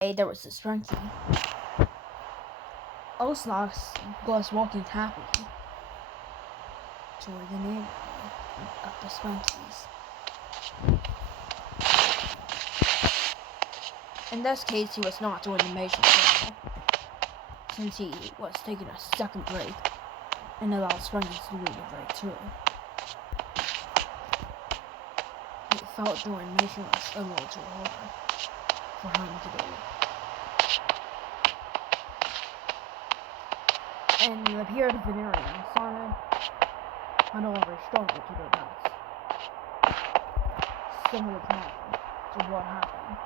There was a Sprunki. Osnox was walking happily toward the neighborhood of the Sprunkies. In this case, he was not doing the major circle, since he was taking a second break and allowed Sprunkies to do the break too. He felt doing major was a little too hard for him to do. And it appeared Venerian and Simon had already struggled to their best. Similar problem to what happened.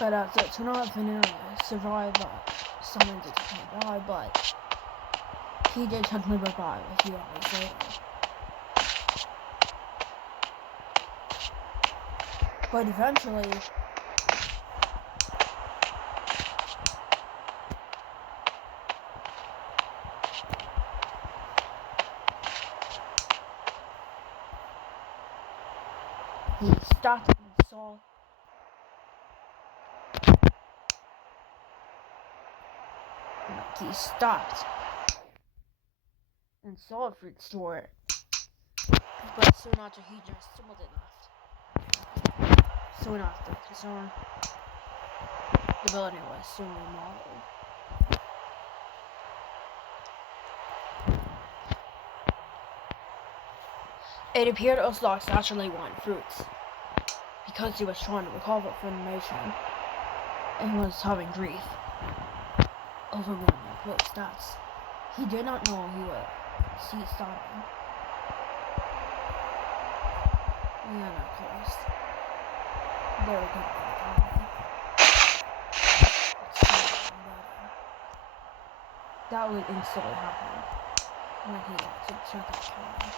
But as it turned out, Venerian survived Simon's attempt to die, but he did technically revive a few hours later. But eventually, he stopped and saw a fruit store, but soon after he just stumbled and left. Soon after the building was soon remodeled. It appeared Oslox actually wanted fruits, because he was trying to recover from the nation and was having grief over one of the stats. He did not know he would see Simon. And of course, very good at that would instantly happen when he got to check out Simon.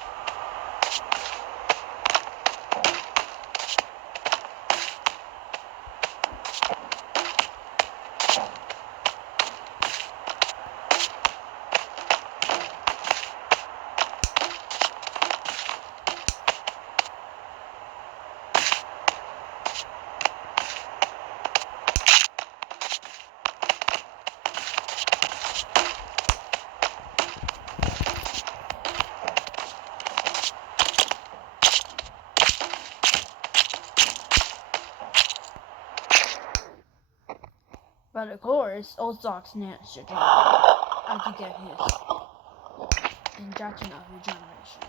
But of course, Oslox managed to get his injection of regeneration.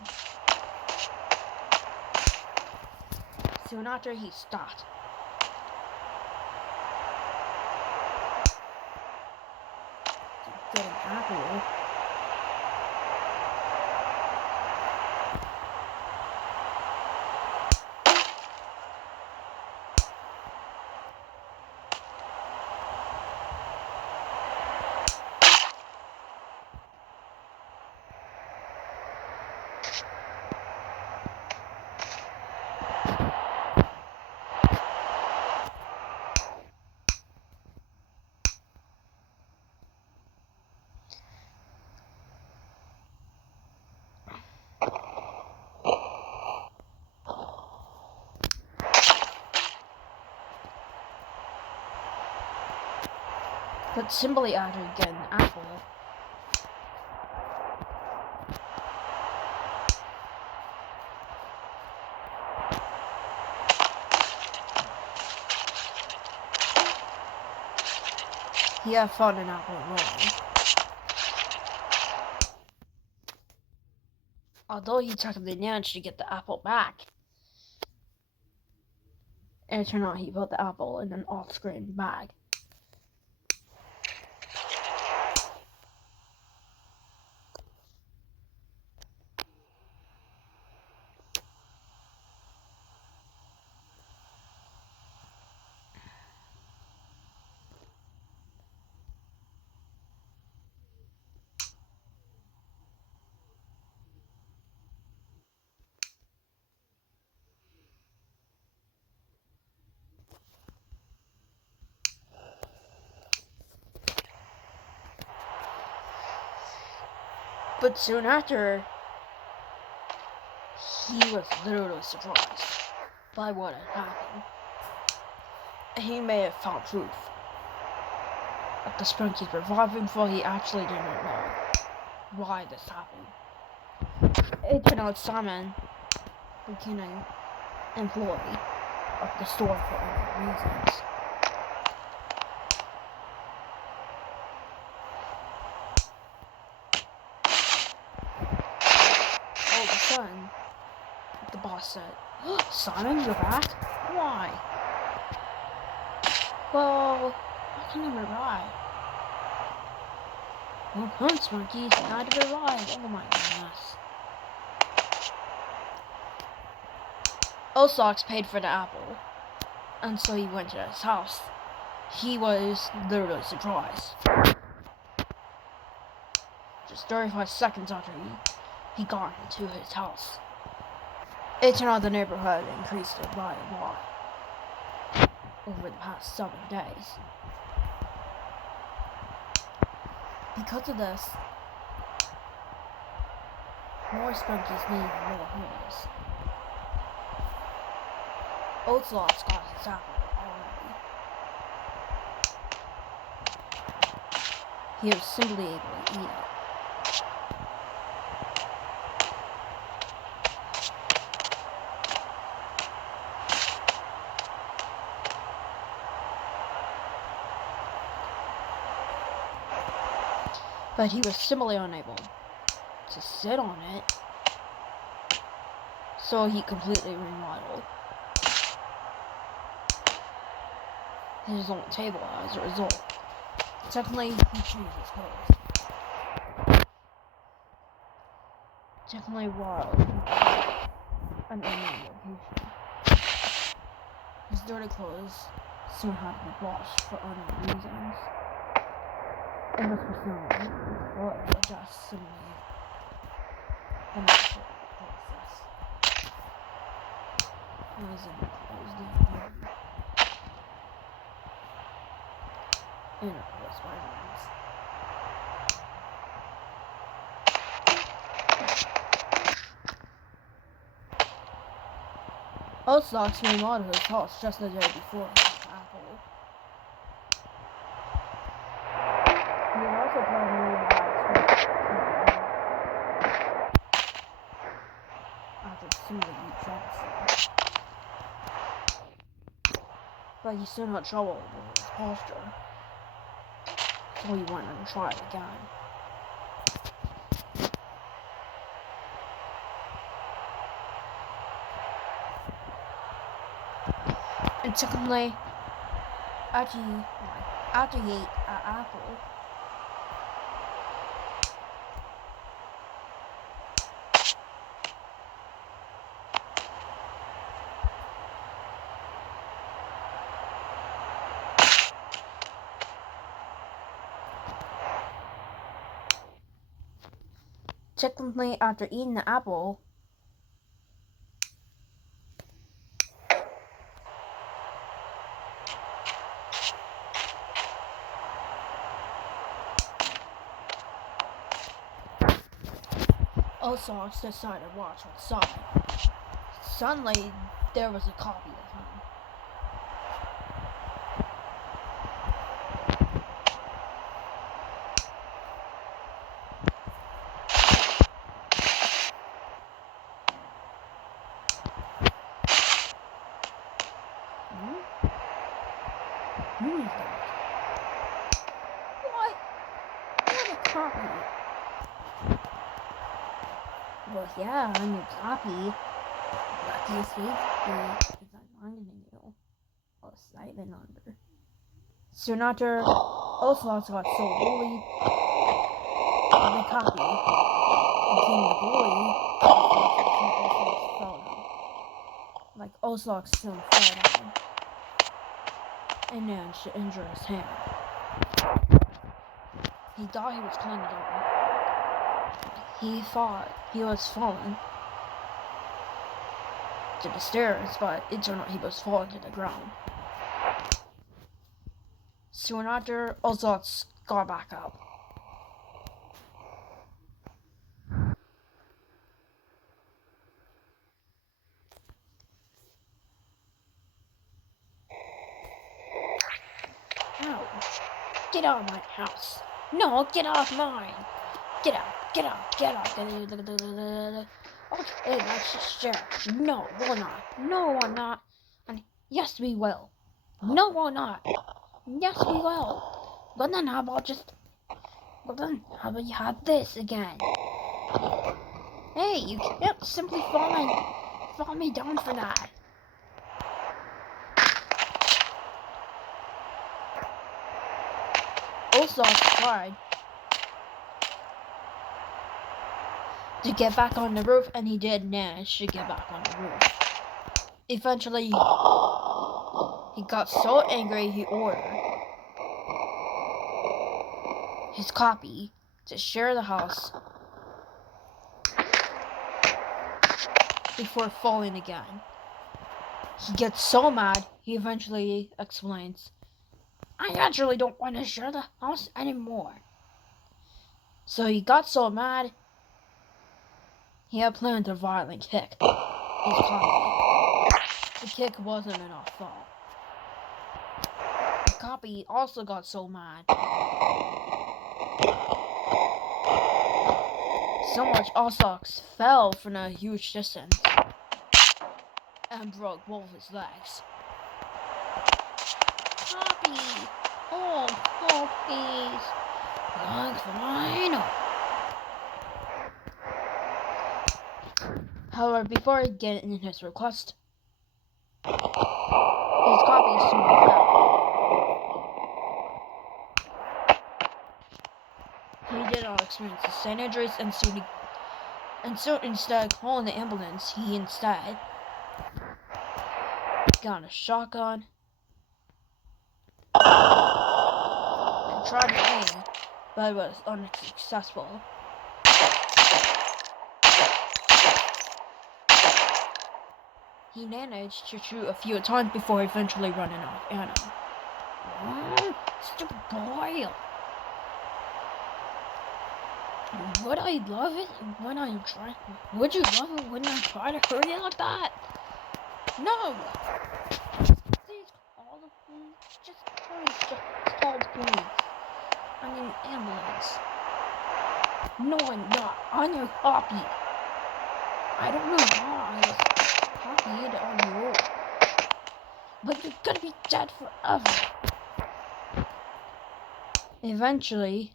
Soon after he stopped. Getting apple. But simply after getting the apple, he had found an apple wrong. Although he technically managed to get the apple back, and it turned out he put the apple in an off-screen bag. But soon after, he was literally surprised by what had happened. He may have found truth. But the Sprunkies revived him, for he actually did not know why this happened. It turned out Simon became an employee of the store for other reasons. All of a sudden, the boss said, "Simon, you're back? Why?" "Well, I can never revive." "Well, come on, Sprunky, time to revive." Oh my goodness. Oslox paid for the apple, and so he went to his house. He was literally surprised. Just 35 seconds after he got into his house, it turned out the neighborhood increased it by a lot over the past 7 days. Because of this, more Sprunkies needed more holes. Ocelots got his apple already. He was simply able to eat it. But he was simply unable to sit on it, so he completely remodeled his own table as a result. Secondly, he changed his clothes. Secondly, while an unknown location, his dirty clothes soon had to be washed for unknown reasons. It was fulfilling, or it was just simply the natural process. It was in clothes getting dirty. And of course, vitamins. Ocelots remodeled his house just the day before his apple. He had also planned to revive after simply eat jealousy. But he soon had trouble with his posture, so he went and tried again. And secondly, after he ate an apple, Ocelots decided to watch outside. Suddenly, there was a copy of him. Who is that? What? What a copy? Well, yeah, I'm your copy. Lucky escape because I'm finding you. Oh, silent under. Soon after, Ocelots got so bullied, the copy became the bully. Ocelots fell down. Like Ocelots soon fell down and managed to injure his hand. He thought he was climbing down. He thought he was falling to the stairs, but it turned out he was falling to the ground. Soon after, Ocelots got back up. Get out of my house. No, get off mine. Get out. Get out. Get out. Okay, let's just share. No, we're not. No, we're not. And yes, we will. No, we're not. Yes, we will. But then how about you have this again? Hey, you can't simply fall me down for that. Also, I tried to get back on the roof, and he did manage to get back on the roof. Eventually, he got so angry he ordered his copy to share the house before falling again. He gets so mad, he eventually explains, I actually don't want to share the house anymore. So he got so mad, he had planned to violently kick his copy. The kick wasn't enough though. The copy also got so mad. So much OWACKX fell from a huge distance and broke both his legs. Copy! Oh, please. Like fine. However, before getting his request, his copy soon fell. He did not experience the same injuries, and so instead of calling the ambulance, he instead got a shotgun and tried to aim, but it was unsuccessful. He managed to shoot a few times before eventually running off ammo. Stupid boy! Would I love it when I try? Would you love it when I try to hurt you like that? No! Please call the police. Just call the police. I mean ambulance. No, I'm not. On your copy. I don't know why I was copied on you. But you're gonna be dead forever. Eventually,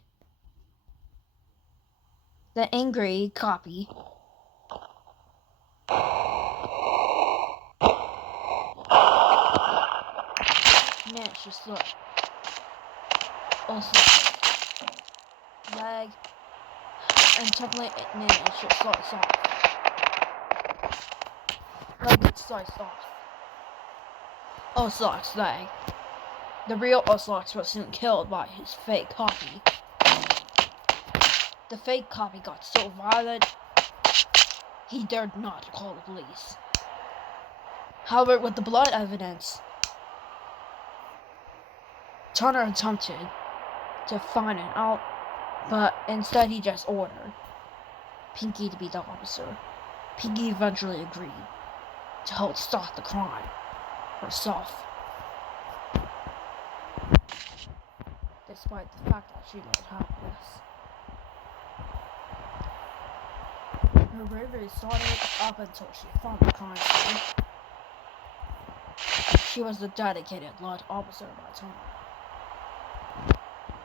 the angry copy managed to slip. Also, leg, and technically it managed to slice off. Leg gets sliced off. OWACKX leg. The real OWACKX was soon killed by his fake copy. The fake copy got so violent, he dared not to call the police. However, with the blood evidence, Turner attempted to find it out, but instead he just ordered Pinky to be the officer. Pinky eventually agreed to help stop the crime herself, despite the fact that she was helpless. Her bravery started up until she found the crime scene. She was the dedicated law officer by Turner.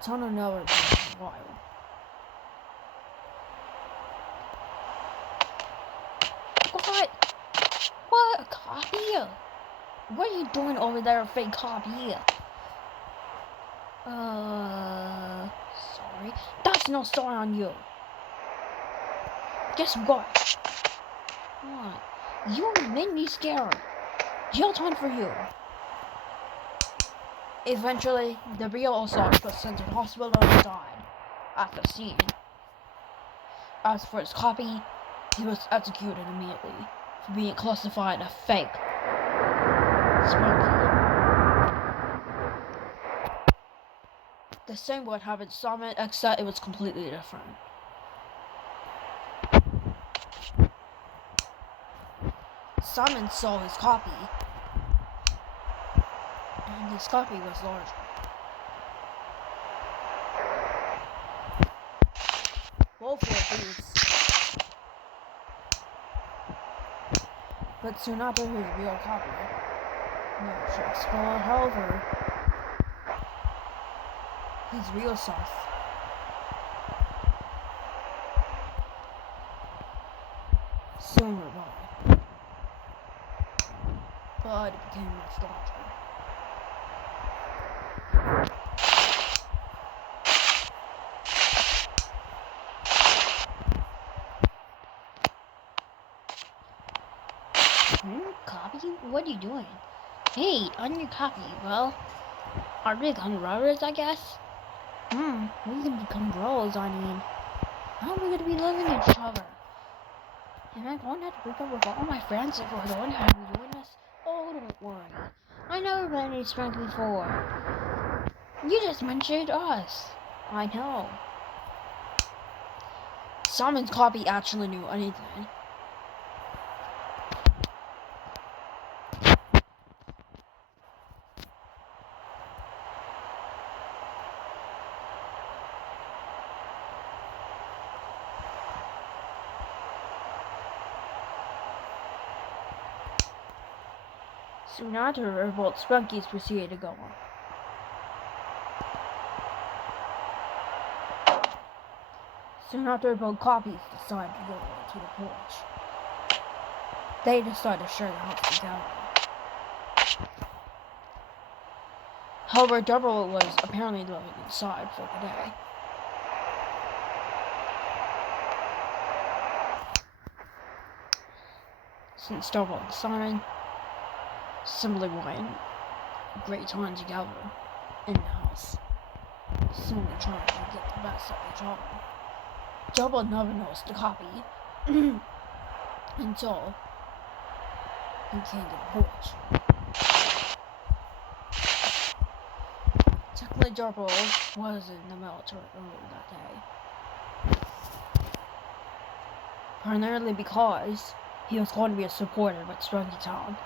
Turner never been a while. What? A copy? What are you doing over there, fake copy? Sorry. That's no story on you. Guess what? What? You made me scared. Jail time for you. Eventually, the real OWACKX was sent to the hospital and died at the scene. As for his copy, he was executed immediately for being classified a fake Sprunki. The same would happen to Simon, except it was completely different. Simon saw his copy, and his copy was larger. Go for it, dudes. But soon after his real copy, no checks for, however, his real self. Soon revived, but it became much larger. Copy? What are you doing? Hey, on your copy, well, are we become brothers, I guess? We can become bros, I mean. How are we gonna be living each other? Am I going to have to break up with all my friends if we're going to have you join us? Oh, don't worry. I never met any Sprunki before. You just mentioned us. I know. Simon's copy actually knew anything. Soon after, both Sprunkies proceeded to go on. Soon after, both copies decided to go to the porch. They decided to share the house together. However, Double was apparently living inside for the day. Since Double and Simon simply wanted great time together in the house, simply trying to get the best of each other. Double never noticed the copy until he came to the porch. Technically, Double was in the military earlier that day, primarily because he was going to be a supporter with Sprunki Town.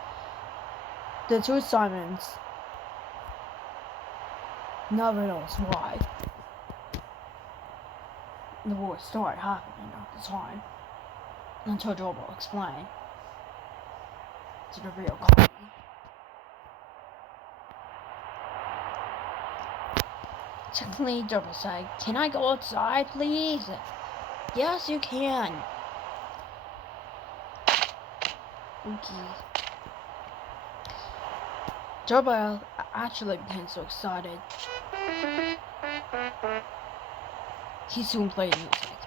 The two Simons never knows why the war started happening at the time, until Joel will explain to the real copy. Technically, Double said, "Can I go outside, please?" "Yes, you can." Okay. Double actually became so excited. He soon played music.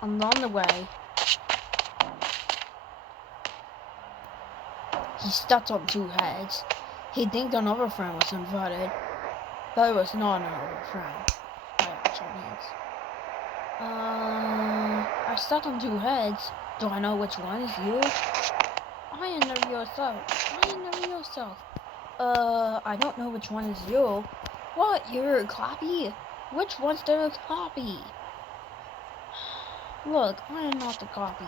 Along the way, he stepped on two heads. He think another friend was invited, but it was not another friend by actual means. I stepped on two heads. Do I know which one is you? I am the real self. I am the real self. I don't know which one is you. What? You're a copy? Which one's the copy? Look, I am not the copy.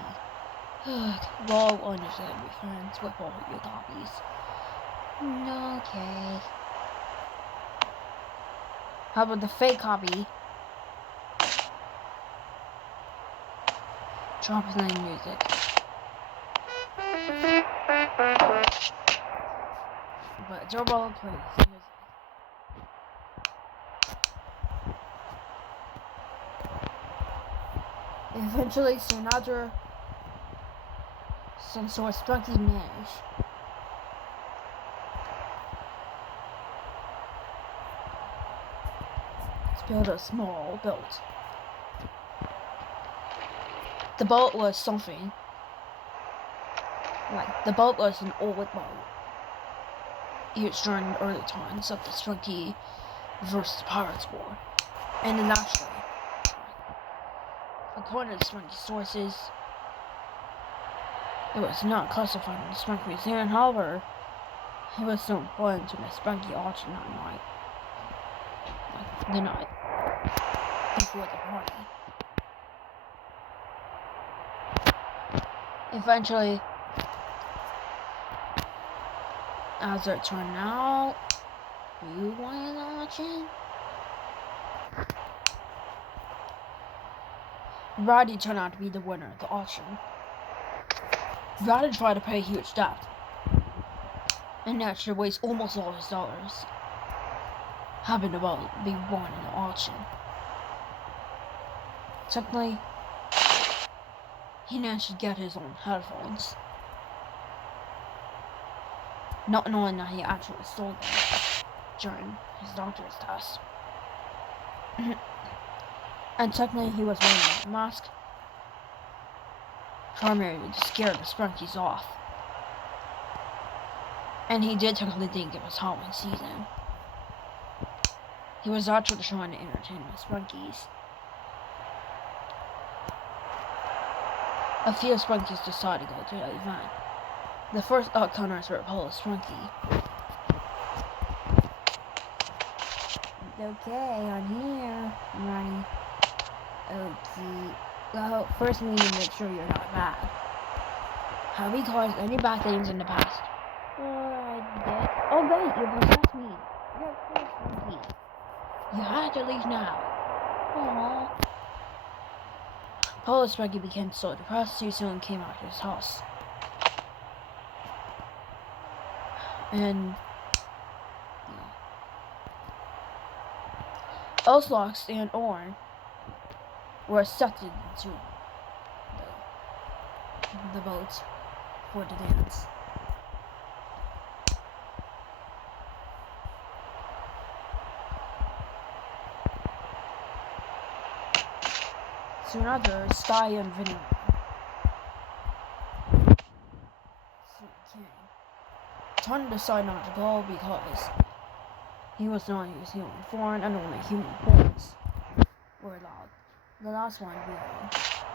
Well, I'm just gonna be friends with all of your copies. Okay. How about the fake copy? Drop playing music. But Joe Ball plays music. Eventually, Sinatra, some sort of Sprunki managed to build a small boat. The boat was something. Like, the boat was an old boat. Used during the early times of the Sprunki versus Pirates War. And then actually, according to Sprunki sources, it was not classified in the Sprunki Museum. However, it was so important to the Sprunki auction that night. Like, the night before the party. Eventually, as it turned out, you won the auction. Roddy turned out to be the winner of the auction. Roddy tried to pay a huge debt, and naturally wasted almost all his dollars. Happened to be won in the auction. Technically, he managed to get his own headphones, not knowing that he actually stole them during his doctor's test. And technically, he was wearing a mask, primarily to scare the Sprunkies off. And he did technically think it was Halloween season. He was actually trying to entertain the Sprunkies. A few Sprunkies decided to go to the event. The first outcomers were Paul Sprunki. Okay, I'm here. I'm ready. Okay. Well, first we need to make sure you're not bad. Have we caused any bad things in the past? I did. Oh wait, you possessed me. You're Sprunki. You have to leave now. Aww. Paul Sprunki became so depressed he soon came out of his house. And Oslox and Orn were accepted into the boat for the dance. Soon after, Sky and Vanilla came. Ton decided not to go because he was not his human form and only human forms were allowed. The last one being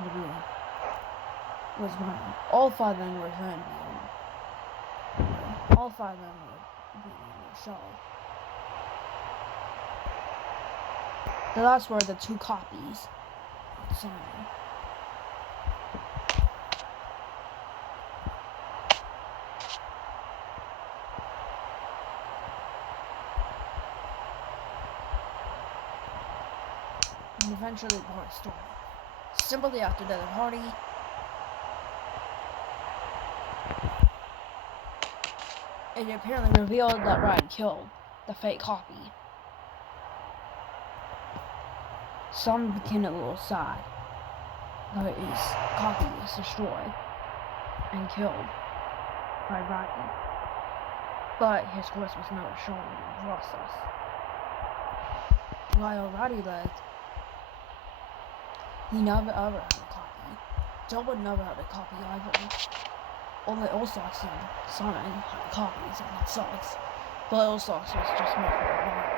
the room was one. All five of them were trying to be on. All five of them were being in the show. The last were the two copies of Simon. And eventually the party started. Simply after the party, it apparently revealed that Ryan killed the fake copy. Some became a little sad that his copy was destroyed and killed by Ryan. But his corpse was never shown in the process. While Roddy lived, he never ever had a copy. Joe would never had a copy either. Only Oslox and Simon had copies, and that sucks. But Oslox was just more for a while.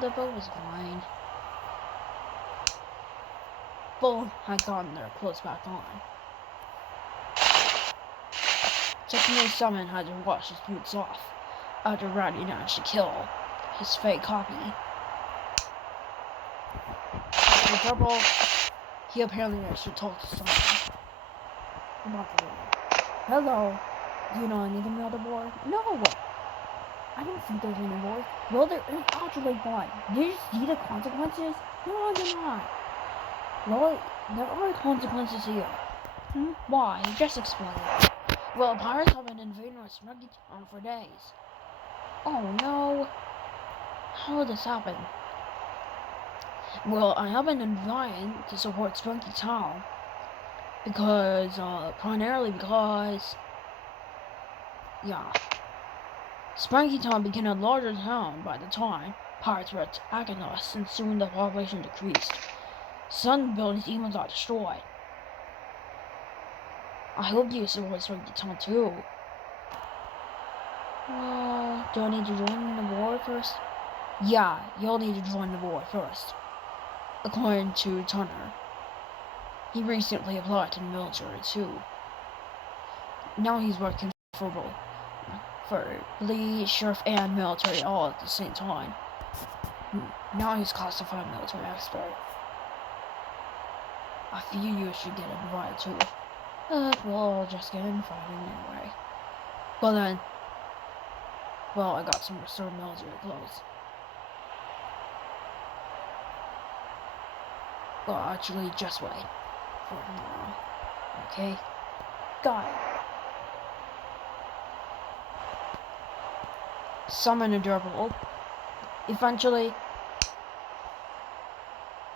The boat was fine. Both had gotten their clothes back on. Technically, Simon had to wash his boots off after Roddy managed to kill his fake copy. After trouble, he apparently actually talked to Simon about the war. Hello, do you know anything about the war? No! I don't think there's any war. Well, there is actually one. Did you see the consequences? No, I did not. Well, there are consequences here. Why? Just explain it. Well, pirates have been invading our Sprunki town for days. Oh no. How did this happen? Well, I have been invited to support Sprunki town because, primarily because, yeah. Sprunki town became a larger town by the time pirates were attacking us, and soon the population decreased. Some buildings even got destroyed. I hope you support Sprunki town too. Do I need to join the war first? Yeah, you'll need to join the war first. According to Turner. He recently applied to the military too. Now he's working for both. For police, sheriff, and military all at the same time. Now he's classified military expert. I feel you should get invited too. We'll just get invited anyway. Well then, well, I got some restored military clothes. Well, actually, just wait for tomorrow. Okay? Got it. Summon a Durable. Eventually,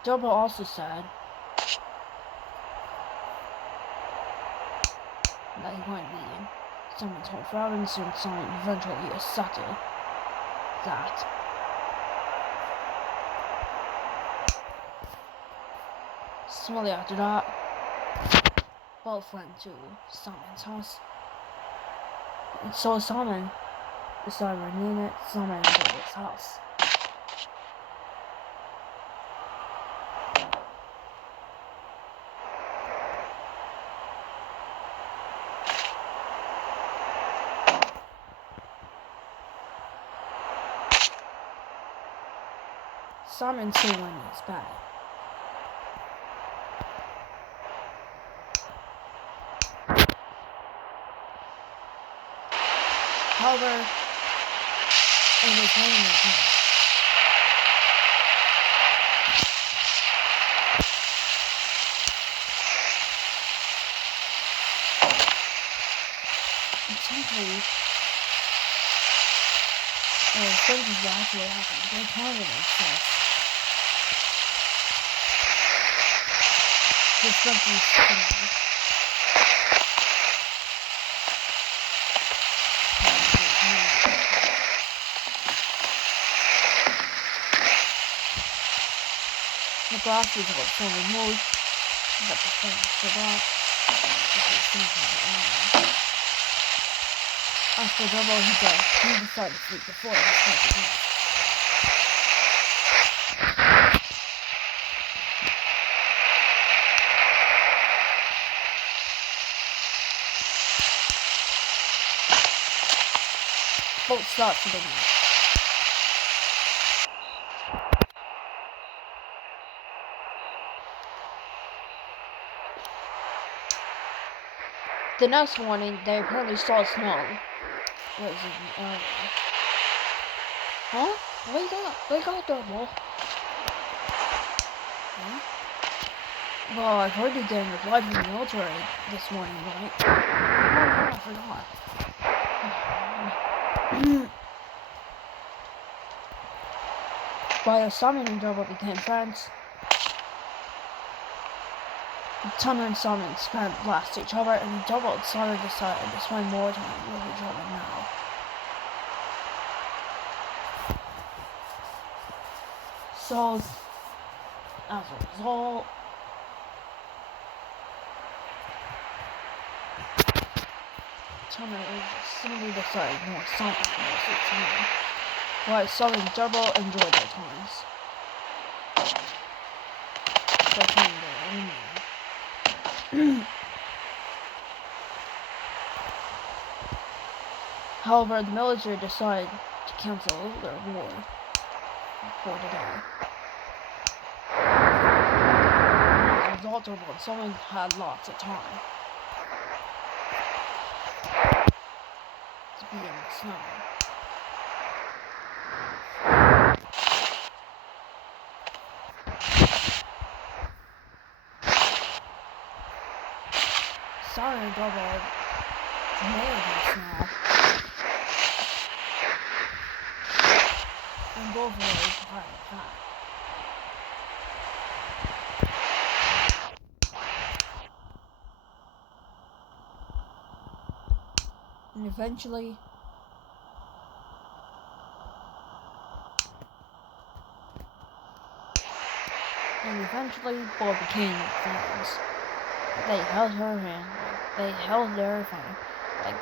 Durable also said that he went vegan. Someone told Robinson, and someone eventually accepted that. Shortly after that, both went to Simon's house. And so Simon decided to rename it Simon and Durable's house. Simon soon went in his bed. However, it was raining at night. Essentially, things is actually happened. They're telling themselves. There's something similar. The glasses are so removed, but the thing is still out. After Double he decided to sleep before he slept again. Both start for the night. The next morning, they apparently saw snow. What is it? Huh? Wake up, Double. Huh? Well, I've heard you getting replied from the military this morning, right? Oh, yeah, I forgot. While Simon and Double became friends, Tanner and Simon spent last each other, and Double and Simon decided to spend more time with each other now. So, as a result, Tanner simply decided more Simon more suits him, while Simon and Double enjoyed their times. However, the military decided to cancel their war for today. As a result of what someone had lots of time to be in the snow. Sorry, Double. Now. And both ways behind the path. And eventually, both became friends. They held her hand. They held their hand.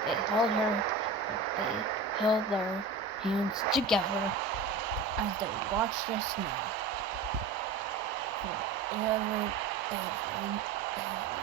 They held their hands together as they watched the snow. Forever, ever, and ever.